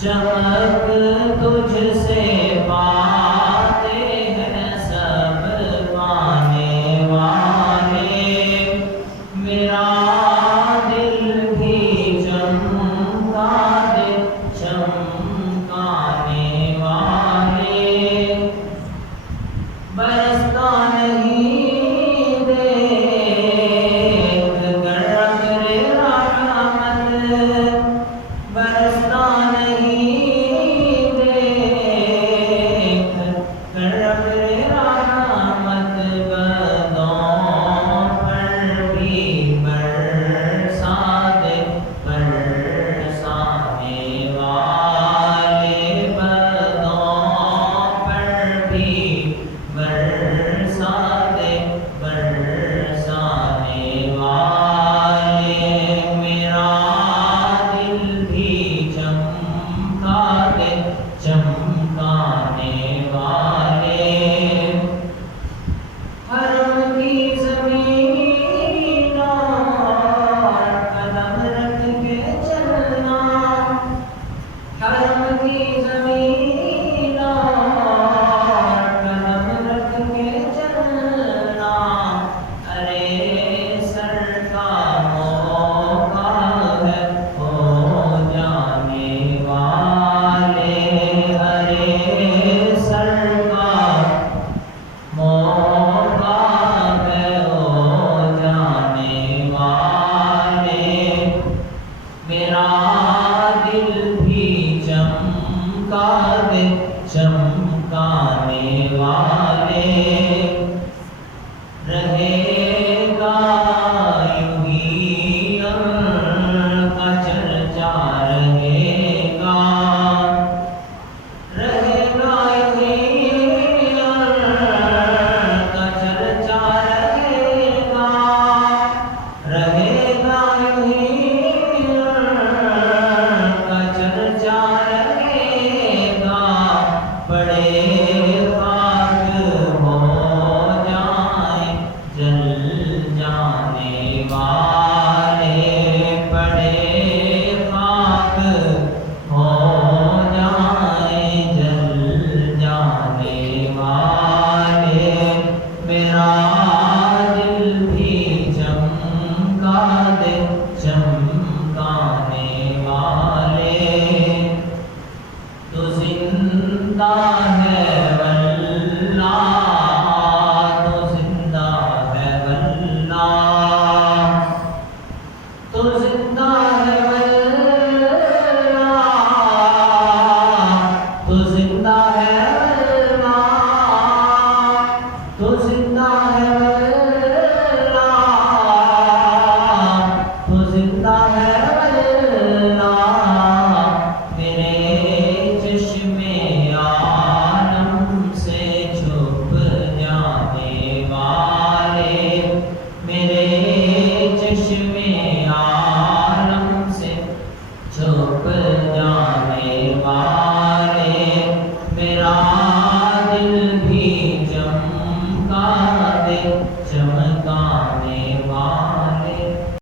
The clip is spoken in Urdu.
چمک تجھ سے پاتے ہیں سب پانے والے، میرا دل بھی چمکا دے چمکانے والے، برستا نہیں دیکھ کر ابر رحمت، برستا نہیں دیکھ کر ابر رحمت، بدوں پر بھی برسا دے برسانے والے، بدوں پر بھی برسا دے برسانے والے، میرا دل بھی چمکا دے چمکانے والے، حرم کی زمین اور قدم رکھ کے چلنا، حرم کی زمین اور قدم رکھ کے چلنا، ارے سر کا موقع ہے ہو جانے والے، ارے سر کا موقع ہے ہو جانے والے، میرا دل بھی چمکا دے چمکانے والے، رہے گا یوں ہی ان کا چرچا رہے گا، رہے گا یوں ہی ان کا چرچا رہے گا، رہے گا یوں ہی ان کا چرچا رہے گا، بڑے خاک ہو جائیں جل جانے والے، بڑے خاک ہو جائیں جل جانے والے، میرا دل بھی چمکا دے چمکانے والے، تو زندہ ہے واللہ، تو زندہ ہے واللہ، تو زندہ ہے واللہ، تو زندہ ہے واللہ، تو زندہ ہے واللہ، تو زندہ ہے واللہ، میرے چشمے عالم سے چھپ جانے والے، میرے چشمے عالم سے چھپ جانے والے، میرا دل بھی چمکا دے چمکانے والے۔